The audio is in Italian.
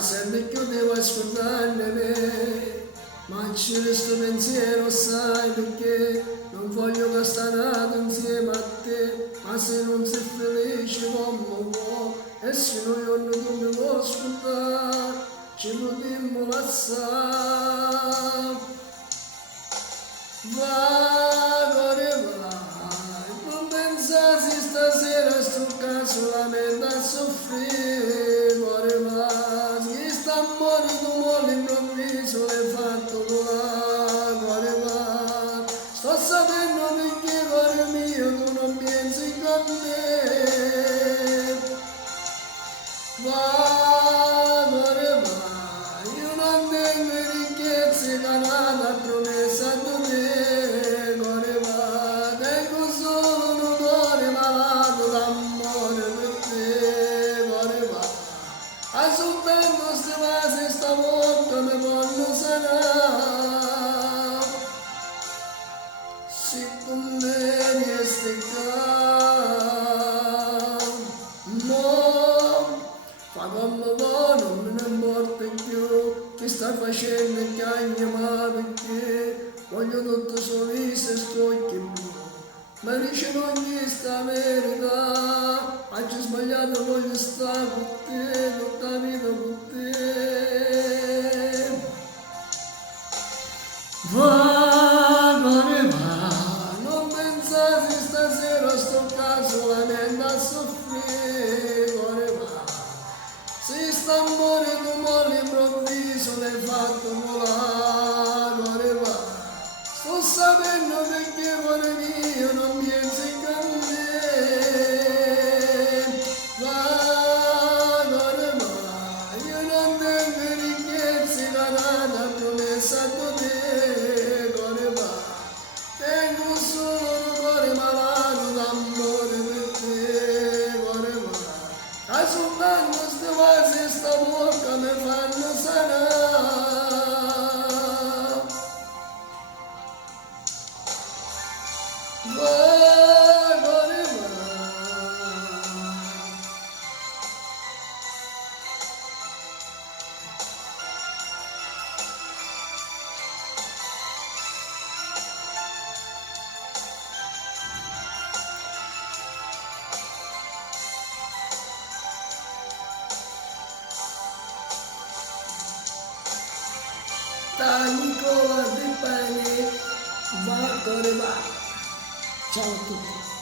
sempre che io devo ascoltarne me. Ma c'è questo pensiero, sai, perché non voglio castare insieme a te, ma se non sei felice come può, e se non io non mi può ascoltare, ci potremmo lasciare. Va, cuore vai, non pensassi stasera sto caso solamente a soffrire, cuore va, si sta a morire tu molto improvviso l'hai fatto volare, cuore va, sto sapendo perché cuore mio tu non pensi con me, va, cuore va, io non tengo ricchezze canata promessa a te. Soltanto se va stavolta mi voglio sanare, se con me riesci qua, no, fa come vuoi, non me ne importa più, che sta facendo il cagno, ma perché voglio tutto sorriso e stocchi blu, ma dice non gli sta verità, oggi sbagliato voglio stare con te, tutta la vita con te. Va, cuore va, non pensate stasera sto caso solamente a soffrire, cuore va, se sta amore tu mollo improvviso l'hai fatto volare, cuore va, sto sapendo perché cuore mio non pensi con me, va, cuore va, io non tengo ricchezze canata promessa a te. Tengo solo un cuore malato d'amore per te, cuore va. A soltanto ste vasi e sta bocca mi fanno sanare. Va, cuore va. Nicola di pane, va, cuore va. Ciao a tutti.